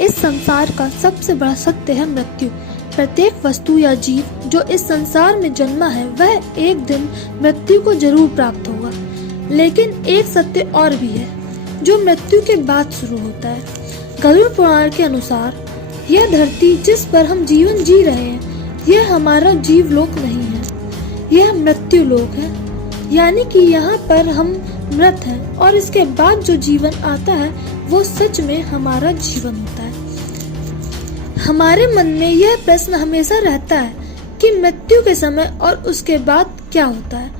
इस संसार का सबसे बड़ा सत्य है मृत्यु। प्रत्येक वस्तु या जीव जो इस संसार में जन्मा है वह एक दिन मृत्यु को जरूर प्राप्त होगा। लेकिन एक सत्य और भी है जो मृत्यु के बाद शुरू होता है। गरुड़ पुराण के अनुसार यह धरती जिस पर हम जीवन जी रहे हैं यह हमारा जीवलोक नहीं है, यह मृत्यु लोक है। यानी कि यहाँ पर हम मृत हैं और इसके बाद जो जीवन आता है वो सच में हमारा जीवन होता है। हमारे मन में यह प्रश्न हमेशा रहता है कि मृत्यु के समय और उसके बाद क्या होता है।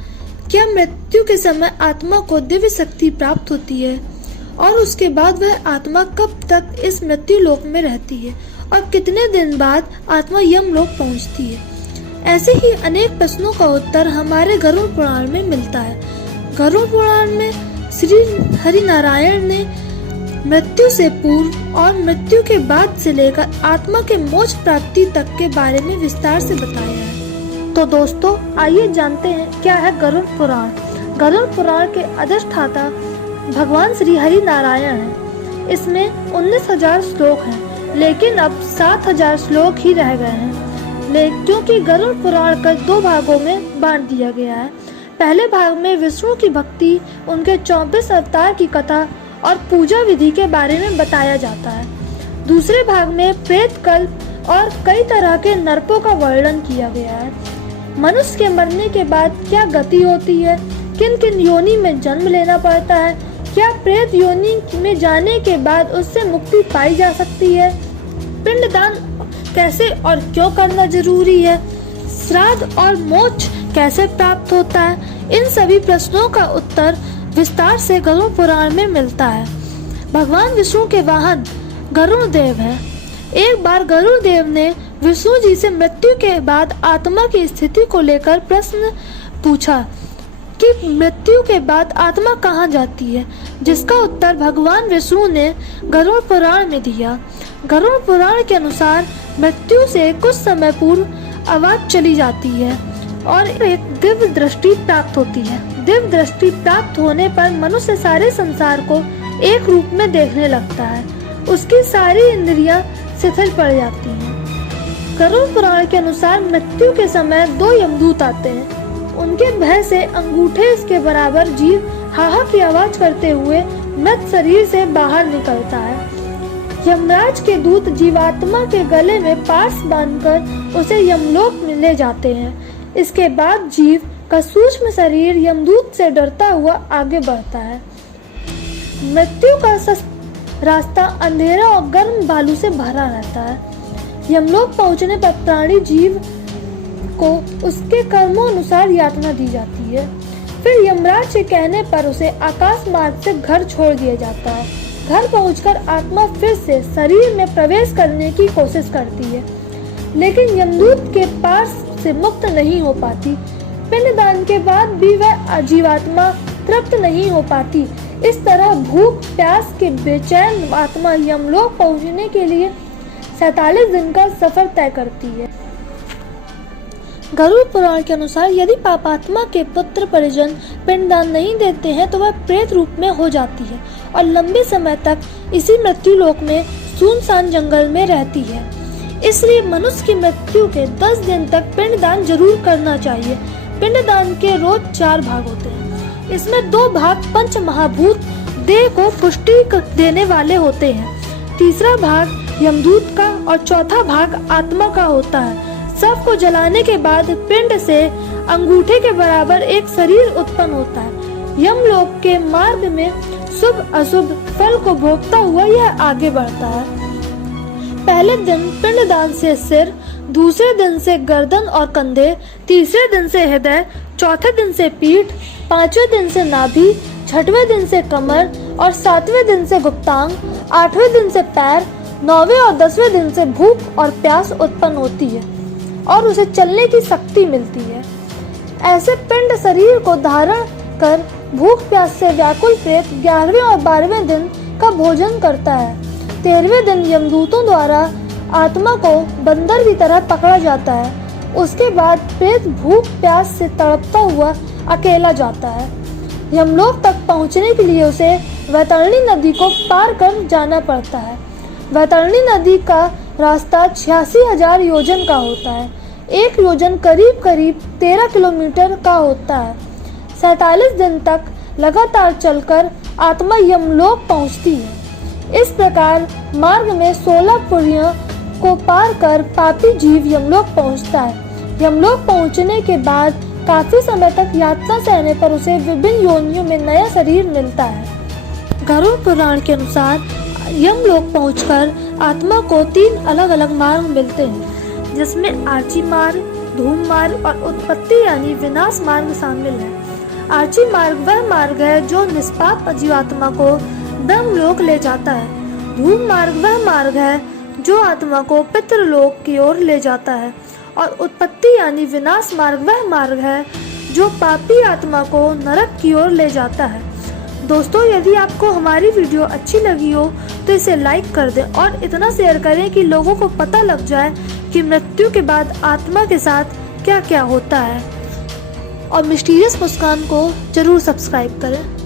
क्या मृत्यु के समय आत्मा को दिव्य शक्ति प्राप्त होती है और उसके बाद वह आत्मा कब तक इस मृत्यु लोक में रहती है और कितने दिन बाद आत्मा यमलोक पहुंचती है। ऐसे ही अनेक प्रश्नों का उत्तर हमारे गरुड़ पुराण में मिलता है। गरुड़ पुराण में श्री हरि नारायण ने मृत्यु से पूर्व और मृत्यु के बाद से लेकर आत्मा के मोक्ष प्राप्ति तक के बारे में विस्तार से बताया है। तो दोस्तों आइए जानते हैं क्या है गरुड़ पुराण। गरुड़ पुराण के अधिष्ठाता भगवान श्री हरि नारायण हैं। इसमें 19,000 श्लोक हैं, लेकिन अब 7,000 श्लोक ही रह गए हैं। क्योंकि गरुड़ पुराण को 2 भागों में बांट दिया गया है। पहले भाग में विष्णु की भक्ति, उनके 24 अवतार की कथा और पूजा विधि के बारे में बताया जाता है। दूसरे भाग में प्रेत कल्प और कई तरह के नरकों का वर्णन किया गया है। मनुष्य के मरने के बाद क्या गति होती है, किन किन योनि में जन्म लेना पड़ता है, क्या प्रेत योनि में जाने के बाद उससे मुक्ति पाई जा सकती है, पिंडदान कैसे और क्यों करना जरूरी है, श्राद्ध और मोक्ष कैसे प्राप्त होता है। इन सभी प्रश्नों का उत्तर विस्तार से गरुड़ पुराण में मिलता है। भगवान विष्णु के वाहन गरुड़ देव है। एक बार गरुड़ देव ने विष्णु जी से मृत्यु के बाद आत्मा की स्थिति को लेकर प्रश्न पूछा कि मृत्यु के बाद आत्मा कहाँ जाती है, जिसका उत्तर भगवान विष्णु ने गरुड़ पुराण में दिया। गरुड़ पुराण के अनुसार मृत्यु से कुछ समय पूर्व आवाज चली जाती है और एक दिव्य दृष्टि प्राप्त होती है। दिव्य दृष्टि प्राप्त होने पर मनुष्य सारे संसार को एक रूप में देखने लगता है। उसकी सारी इंद्रियां शिथिल पड़ जाती हैं। गरुड़ पुराण के अनुसार मृत्यु के समय 2 यमदूत आते हैं। उनके भय से अंगूठे के बराबर जीव हाहा की आवाज करते हुए मृत शरीर से बाहर निकलता है। यमराज के दूत जीवात्मा के गले में पास बांधकर उसे यमलोक में ले जाते हैं। इसके बाद जीव का सूक्ष्म शरीर यमदूत से डरता हुआ आगे बढ़ता है। मृत्यु का रास्ता अंधेरा और गर्म बालू से भरा रहता है। यमलोक पहुंचने पर प्राणी जीव को उसके कर्मों अनुसार यातना दी जाती है। फिर यमराज के कहने पर उसे आकाश मार्ग से घर छोड़ दिया जाता है। घर पहुंचकर आत्मा फिर से शरीर में प्रवेश करने की कोशिश करती है, लेकिन यमदूत के पास से मुक्त नहीं हो पाती। पिंडदान के बाद भी वह जीवात्मा तृप्त नहीं हो पाती। इस तरह भूख प्यास के बेचैन आत्मा यमलोक पहुंचने के लिए 47 दिन का सफर तय करती है। गरुड़ पुराण के अनुसार यदि पापात्मा के पुत्र परिजन पिंडदान नहीं देते हैं तो वह प्रेत रूप में हो जाती है और लंबे समय तक इसी मृत्यु लोक में सुनसान जंगल में रहती है। इसलिए मनुष्य की मृत्यु के 10 दिन तक पिंडदान जरूर करना चाहिए। पिंडदान के रोज 4 भाग होते हैं। इसमें 2 भाग पंच महाभूत देह को पुष्टि देने वाले होते हैं, तीसरा भाग यमदूत का और चौथा भाग आत्मा का होता है। शव को जलाने के बाद पिंड से अंगूठे के बराबर एक शरीर उत्पन्न होता है। यमलोक के मार्ग में शुभ अशुभ फल को भोगता हुआ यह आगे बढ़ता है। पहले दिन पिंडदान से सिर, दूसरे दिन से गर्दन और कंधे, तीसरे दिन से हृदय, चौथे दिन से पीठ, 5वें दिन से नाभि, 6वें दिन से कमर और 7वें दिन से गुप्तांग, 8वें दिन से पैर, 9वें और 10वें दिन से भूख और प्यास उत्पन्न होती है और उसे चलने की शक्ति मिलती है। ऐसे पिंड शरीर को धारण कर भूख प्यास से व्याकुल प्रेत 11वें और 12वें दिन का भोजन करता है। 13वें दिन यमदूतों द्वारा आत्मा को बंदर की तरह पकड़ा जाता है। उसके बाद प्रेत भूख प्यास से तड़पता हुआ अकेला जाता है। यमलोक तक पहुंचने के लिए उसे वैतरणी नदी को पार कर जाना पड़ता है। वैतरणी नदी का रास्ता 86,000 योजन का होता है। एक योजन करीब करीब 13 किलोमीटर का होता है। 47 दिन तक लगातार चलकर आत्मा यमलोक पहुंचती है। इस प्रकार मार्ग में 16 पुरियों को पार कर पापी जीव यमलोक पहुंचता है। यमलोक पहुंचने के बाद काफी समय तक यात्रा सहने पर उसे विभिन्न योनियों में नया शरीर मिलता है। गरुड़ पुराण के अनुसार यमलोक पहुंचकर आत्मा को 3 अलग अलग मार्ग मिलते हैं, जिसमें आर्ची मार्ग, धूम मार्ग और उत्पत्ति यानी विनाश मार्ग शामिल है। आर्ची मार्ग वह मार्ग है जो निष्पाप जीवात्मा को ब्रह्मलोक ले जाता है। धूम मार्ग वह मार्ग है जो आत्मा को पितृलोक की ओर ले जाता है और उत्पत्ति यानी विनाश मार्ग वह मार्ग है जो पापी आत्मा को नरक की ओर ले जाता है। दोस्तों, यदि आपको हमारी वीडियो अच्छी लगी हो तो इसे लाइक कर दें और इतना शेयर करें कि लोगों को पता लग जाए कि मृत्यु के बाद आत्मा के साथ क्या क्या होता है। और मिस्टीरियस मुस्कान को जरूर सब्सक्राइब करें।